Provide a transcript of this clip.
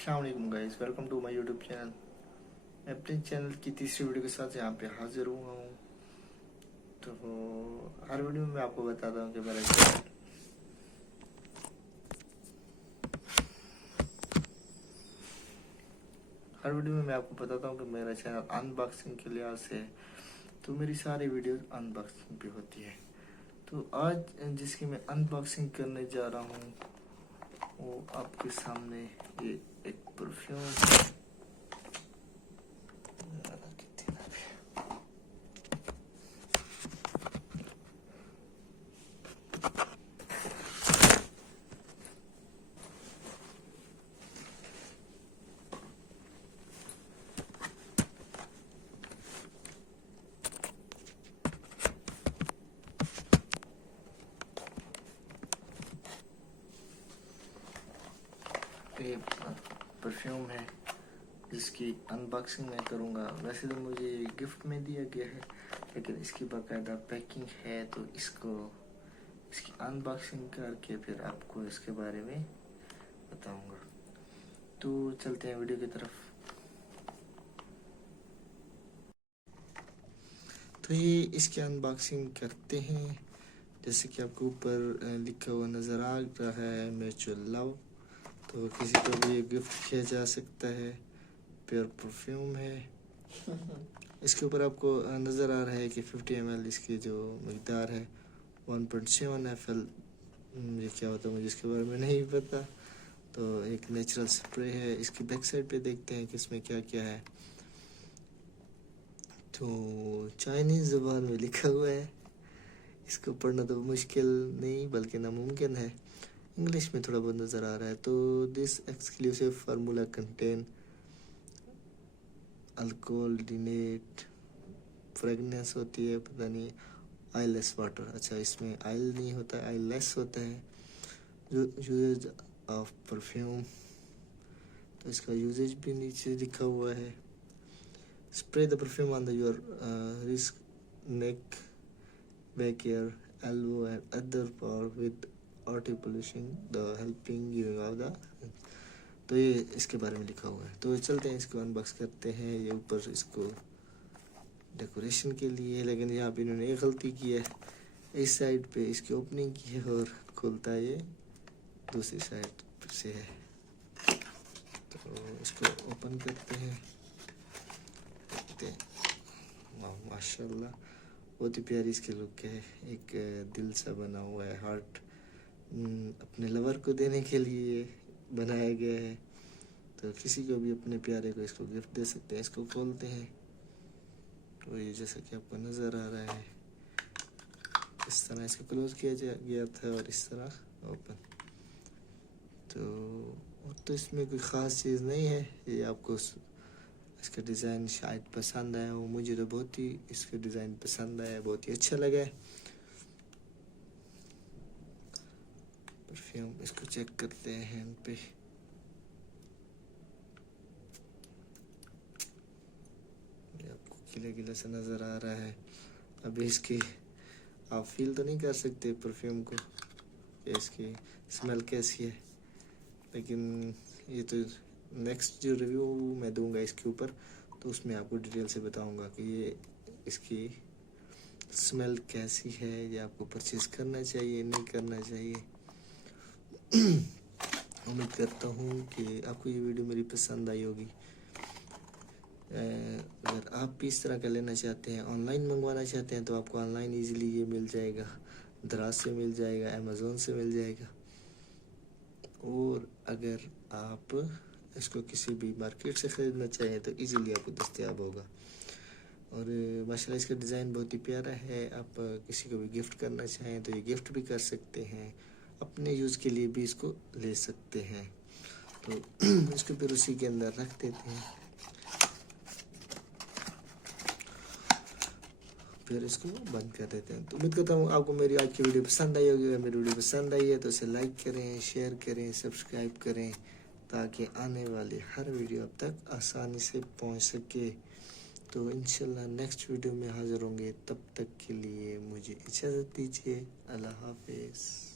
अस्सलाम वालेकुम guys, welcome to my YouTube channel. मैं अपने चैनल की तीसरी वीडियो के साथ यहाँ पे हाजिर हुआ हूँ। तो हर वीडियो में मैं आपको बताता हूँ कि मेरा चैनल अनबॉक्सिंग के लिहाज से है। तो मेरी सारी वीडियोस अनबॉक्सिंग पे होती है। तो आज जिसकी मैं अनबॉक्सिंग करने जा रहा हूँ वो आपके सामने ये एक परफ्यूम है। ये परफ्यूम है जिसकी अनबॉक्सिंग मैं करूँगा। वैसे तो मुझे गिफ्ट में दिया गया है, लेकिन इसकी बाकायदा पैकिंग है, तो इसकी अनबॉक्सिंग करके फिर आपको इसके बारे में बताऊँगा। तो चलते हैं वीडियो की तरफ। तो ये इसकी अनबॉक्सिंग करते हैं। जैसे कि आपको ऊपर लिखा हुआ नज़र आ रहा है म्यूचुअल लव, तो किसी को भी ये गिफ्ट किया जा सकता है। प्योर परफ्यूम है। इसके ऊपर आपको नज़र आ रहा है कि 50 ml इसकी जो मकदार है 1.7 FL। ये क्या होता है मुझे इसके बारे में नहीं पता। तो एक नेचुरल स्प्रे है। इसकी बैक साइड पे देखते हैं कि इसमें क्या क्या है। तो चाइनीज़ ज़ुबान में लिखा हुआ है, इसको पढ़ना तो मुश्किल नहीं बल्कि नामुमकिन है। इंग्लिश में थोड़ा बहुत नज़र आ रहा है। तो this exclusive formula contain alcohol dentate fragrance होती है, पता नहीं आईलेस वाटर। अच्छा, इसमें आयल नहीं होता है, आईलेस होता है। जो यूजेज ऑफ परफ्यूम, तो इसका यूजेज भी नीचे लिखा हुआ है। Spray the perfume on the your risk neck, back ear, elbow and other part with articulating the helping giving of the। तो ये इसके बारे में लिखा हुआ है। तो चलते हैं, इसको अनबॉक्स करते हैं। ये ऊपर इसको डेकोरेशन के लिए, लेकिन यहाँ पे इन्होंने एक गलती की है। इस साइड पे इसकी ओपनिंग की है और खुलता ये दूसरी साइड से है। तो इसको ओपन करते हैं, देखते हैं। माशाल्लाह, बहुत ही प्यारी इसकी लुक है। एक दिल सा बना हुआ है, हार्ट अपने लवर को देने के लिए बनाया गया है। तो किसी को भी अपने प्यारे को इसको गिफ्ट दे सकते हैं। इसको खोलते हैं तो ये जैसा कि आपको नज़र आ रहा है, इस तरह इसको क्लोज किया गया था और इस तरह ओपन। तो इसमें कोई ख़ास चीज़ नहीं है। ये आपको इसका डिज़ाइन शायद पसंद आया हो। मुझे तो बहुत ही इसका डिज़ाइन पसंद आया, बहुत ही अच्छा लगा है। परफ्यूम इसको चेक करते हैं हैंड पे। आपको गीला गीला सा नज़र आ रहा है। अभी इसकी आप फील तो नहीं कर सकते परफ्यूम को, इसकी स्मेल कैसी है, लेकिन ये तो नेक्स्ट जो रिव्यू मैं दूंगा इसके ऊपर, तो उसमें आपको डिटेल से बताऊंगा कि ये इसकी स्मेल कैसी है, या आपको परचेज़ करना चाहिए नहीं करना चाहिए। उम्मीद करता हूँ कि आपको ये वीडियो मेरी पसंद आई होगी। अगर आप भी इस तरह का लेना चाहते हैं, ऑनलाइन मंगवाना चाहते हैं, तो आपको ऑनलाइन इजीली ये मिल जाएगा। दराज से मिल जाएगा, अमेज़ोन से मिल जाएगा। और अगर आप इसको किसी भी मार्केट से ख़रीदना चाहें तो इजीली आपको दस्तयाब होगा। और माशाल्लाह इसका डिज़ाइन बहुत ही प्यारा है। आप किसी को भी गिफ्ट करना चाहें तो ये गिफ्ट भी कर सकते हैं, अपने यूज़ के लिए भी इसको ले सकते हैं। तो इसको फिर उसी के अंदर रख देते हैं, फिर इसको बंद कर देते हैं। तो उम्मीद करता हूँ आपको मेरी आज की वीडियो पसंद आई होगी। अगर मेरी वीडियो पसंद आई है तो इसे लाइक करें, शेयर करें, सब्सक्राइब करें, ताकि आने वाली हर वीडियो अब तक आसानी से पहुँच सके। तो इंशाल्लाह नेक्स्ट वीडियो में हाज़िर होंगे। तब तक के लिए मुझे इजाज़त दीजिए। अल्लाह हाफिज़।